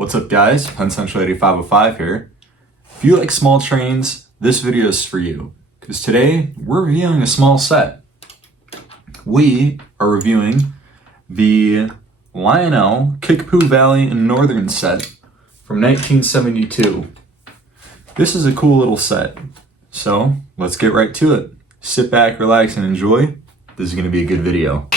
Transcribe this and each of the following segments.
What's up guys, Penn8505 here. If you like small trains, this video is for you, because today we're reviewing a small set. We are reviewing the Lionel Kickapoo Valley and Northern set from 1972. This is a cool little set, so let's get right to it. Sit back, relax, and enjoy. This is going to be a good video.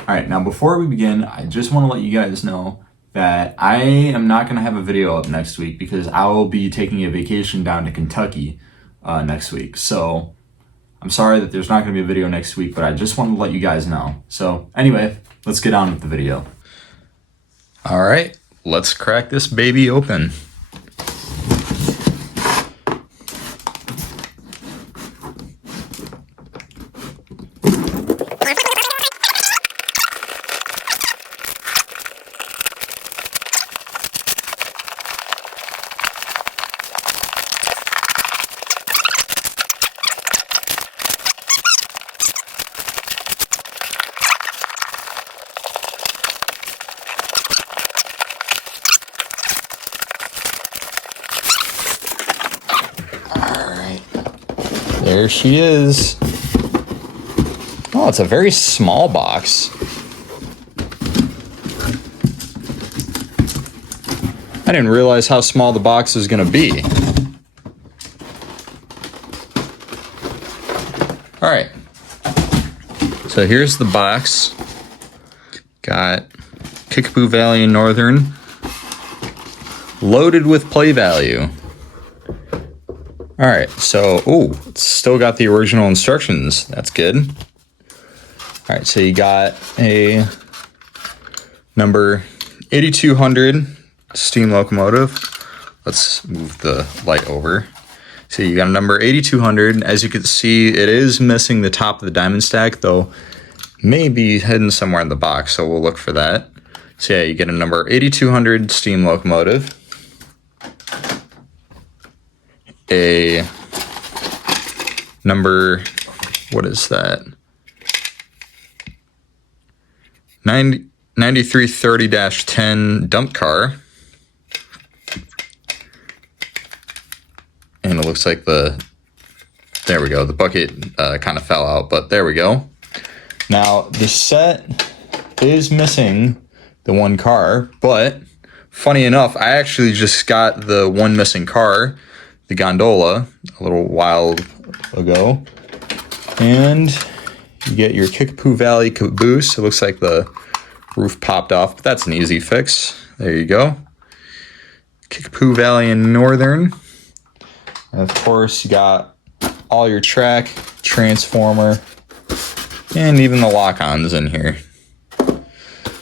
Alright, now before we begin, I just want to let you guys know that I am not going to have a video up next week because I will be taking a vacation down to Kentucky next week. So I'm sorry that there's not going to be a video next week, but I just wanted to let you guys know. So anyway, let's get on with the video. Alright, let's crack this baby open. There she is. Oh, it's a very small box. I didn't realize how small the box was going to be. All right. So here's the box. Got Kickapoo Valley and Northern loaded with play value. All right, so, it's still got the original instructions. That's good. All right, so you got a number 8200 steam locomotive. Let's move the light over. So you got a number 8200. As you can see, it is missing the top of the diamond stack, though maybe hidden somewhere in the box, so we'll look for that. So yeah, you get a number 8200 steam locomotive. A number, what is that? 9330-10 dump car. And it looks like there we go, the bucket kind of fell out, but there we go. Now, the set is missing the one car, but funny enough, I actually just got the one missing car, the gondola, a little while ago. And you get your Kickapoo Valley Caboose. It looks like the roof popped off, but that's an easy fix. There you go. Kickapoo Valley and Northern. And of course, you got all your track, transformer, and even the lock-ons in here.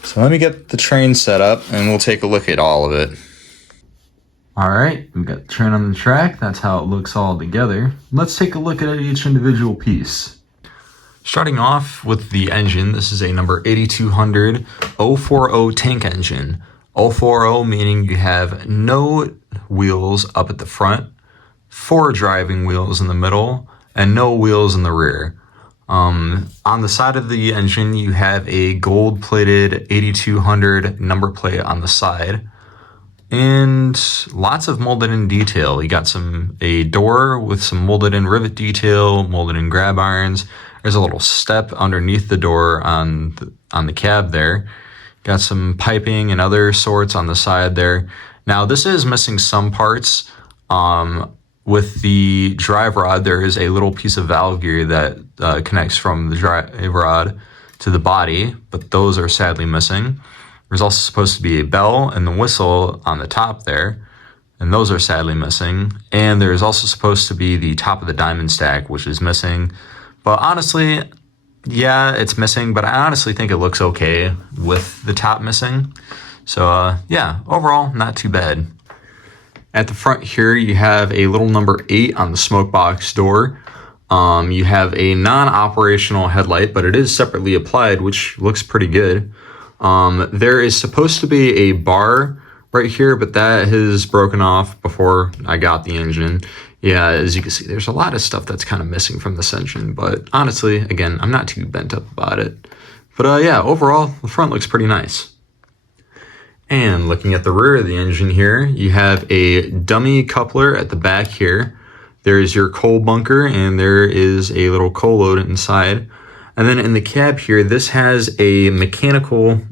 So let me get the train set up and we'll take a look at all of it. All right, we've got the train on the track. That's how it looks all together. Let's take a look at each individual piece. Starting off with the engine, this is a number 8200 040 tank engine. 040 meaning you have no wheels up at the front, 4 driving wheels in the middle, and no wheels in the rear. On the side of the engine, you have a gold-plated 8200 number plate on the side. And lots of molded in detail. You got a door with some molded in rivet detail, molded in grab irons. There's a little step underneath the door on the cab there. Got some piping and other sorts on the side there. Now this is missing some parts. With the drive rod, there is a little piece of valve gear that connects from the drive rod to the body, but those are sadly missing. There's also supposed to be a bell and the whistle on the top there, and those are sadly missing. And there's also supposed to be the top of the diamond stack, which is missing. But honestly, yeah, it's missing, but I honestly think it looks okay with the top missing. So yeah, overall, not too bad. At the front here, you have a little number 8 on the smoke box door. You have a non-operational headlight, but it is separately applied, which looks pretty good. There is supposed to be a bar right here, but that has broken off before I got the engine. Yeah, as you can see, there's a lot of stuff that's kind of missing from this engine, but honestly, again, I'm not too bent up about it. But yeah, overall, the front looks pretty nice. And looking at the rear of the engine here, you have a dummy coupler at the back here. There is your coal bunker, and there is a little coal load inside. And then in the cab here, this has a mechanical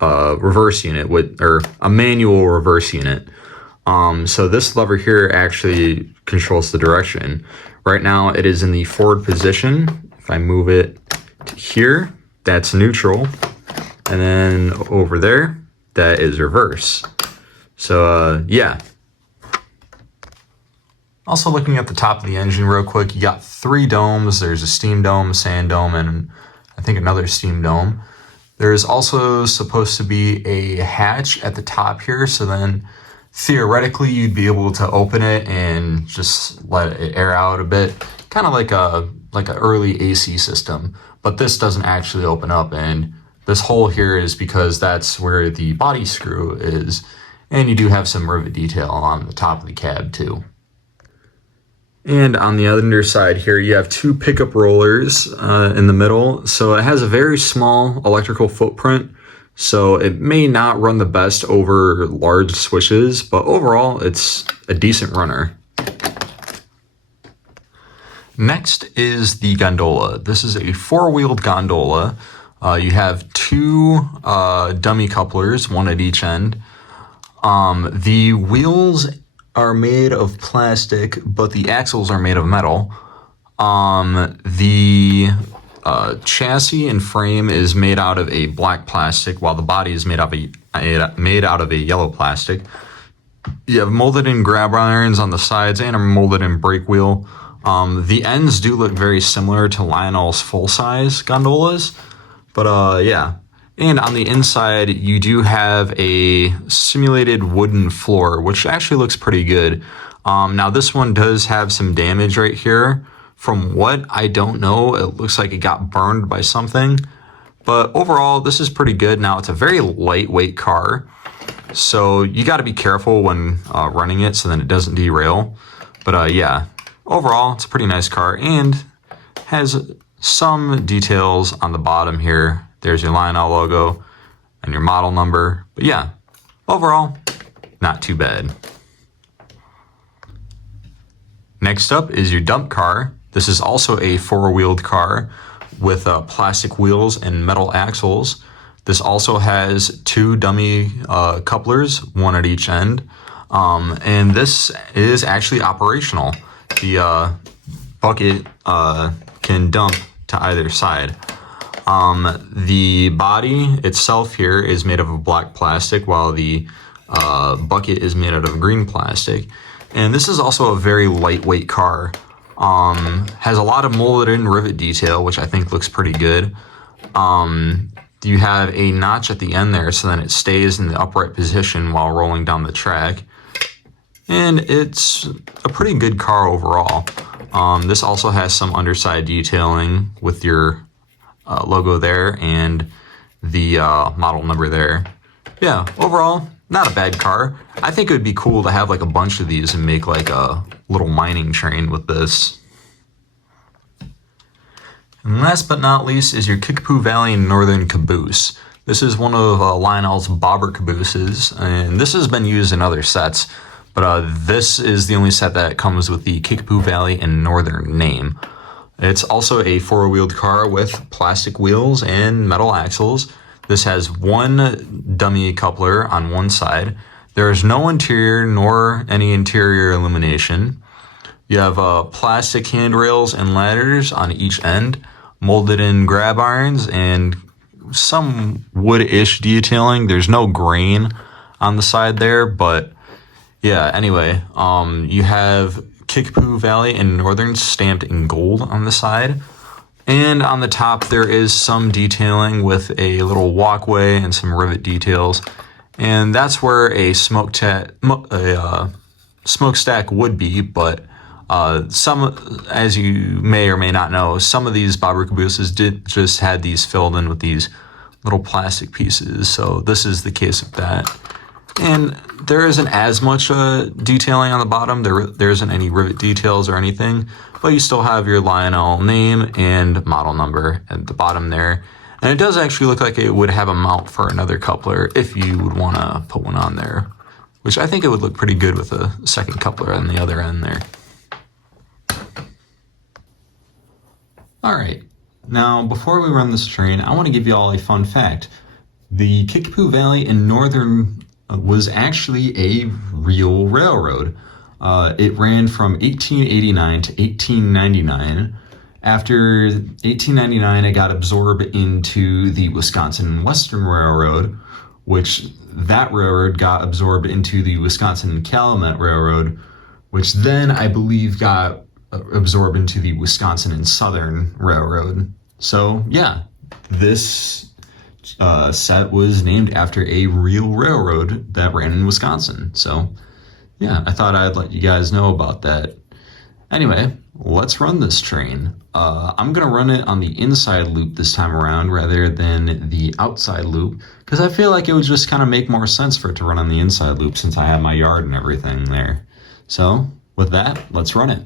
reverse unit or a manual reverse unit. So this lever here actually controls the direction. Right now it is in the forward position. If I move it to here, that's neutral. And then over there, that is reverse. So yeah. Also looking at the top of the engine real quick, you got 3 domes. There's a steam dome, a sand dome, and I think another steam dome. There's also supposed to be a hatch at the top here, so then theoretically you'd be able to open it and just let it air out a bit, kind of like an early AC system. But this doesn't actually open up, and this hole here is because that's where the body screw is, and you do have some rivet detail on the top of the cab too. And on the underside here, you have 2 pickup rollers in the middle. So it has a very small electrical footprint. So it may not run the best over large switches, but overall it's a decent runner. Next is the gondola. This is a 4-wheeled gondola. You have 2 dummy couplers, 1 at each end. The wheels are made of plastic, but the axles are made of metal. The chassis and frame is made out of a black plastic, while the body is made out of a yellow plastic. You have molded in grab irons on the sides and a molded in brake wheel. The ends do look very similar to Lionel's full-size gondolas, but yeah. And on the inside, you do have a simulated wooden floor, which actually looks pretty good. Now, this one does have some damage right here. From what I don't know, it looks like it got burned by something. But overall, this is pretty good. Now, it's a very lightweight car, so you got to be careful when running it so then it doesn't derail. But yeah, overall, it's a pretty nice car and has some details on the bottom here. There's your Lionel logo and your model number. But yeah, overall, not too bad. Next up is your dump car. This is also a 4-wheeled car with plastic wheels and metal axles. This also has 2 dummy couplers, 1 at each end. And this is actually operational. The bucket can dump to either side. The body itself here is made of a black plastic, while the bucket is made out of green plastic. And this is also a very lightweight car. Has a lot of molded in rivet detail, which I think looks pretty good. You have a notch at the end there, so then it stays in the upright position while rolling down the track. And it's a pretty good car overall. This also has some underside detailing with your logo there and the model number there. Yeah, overall, not a bad car. I think it would be cool to have like a bunch of these and make like a little mining train with this. And last but not least is your Kickapoo Valley Northern Caboose. This is one of Lionel's bobber cabooses, and this has been used in other sets, but this is the only set that comes with the Kickapoo Valley and Northern name. It's also a 4-wheeled car with plastic wheels and metal axles. This has 1 dummy coupler on one side. There is no interior nor any interior illumination. You have plastic handrails and ladders on each end, molded in grab irons and some wood-ish detailing. There's no grain on the side there, but yeah, anyway, you have Kickapoo Valley and Northern stamped in gold on the side. And on the top, there is some detailing with a little walkway and some rivet details. And that's where a smokestack would be, but some, as you may or may not know, some of these bobber cabooses did just had these filled in with these little plastic pieces. So this is the case of that. And there isn't as much detailing on the bottom. There isn't any rivet details or anything, but you still have your Lionel name and model number at the bottom there. And it does actually look like it would have a mount for another coupler if you would want to put one on there, which I think it would look pretty good with a second coupler on the other end there. All right, now before we run this train, I want to give you all a fun fact. The Kickapoo Valley in northern was actually a real railroad. It ran from 1889 to 1899. After 1899, it got absorbed into the Wisconsin Western Railroad, which that railroad got absorbed into the Wisconsin Calumet Railroad, which then I believe got absorbed into the Wisconsin and Southern Railroad. So yeah, this set was named after a real railroad that ran in Wisconsin. So yeah, I thought I'd let you guys know about that. Anyway, let's run this train. I'm gonna run it on the inside loop this time around rather than the outside loop, because I feel like it would just kind of make more sense for it to run on the inside loop since I have my yard and everything there. So with that, let's run it.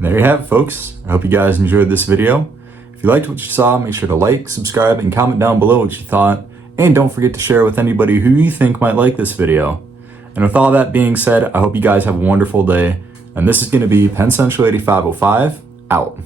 There you have it, folks. I hope you guys enjoyed this video. If you liked what you saw, make sure to like, subscribe, and comment down below what you thought. And don't forget to share with anybody who you think might like this video. And with all that being said, I hope you guys have a wonderful day. And this is going to be Penn Central 8505, out.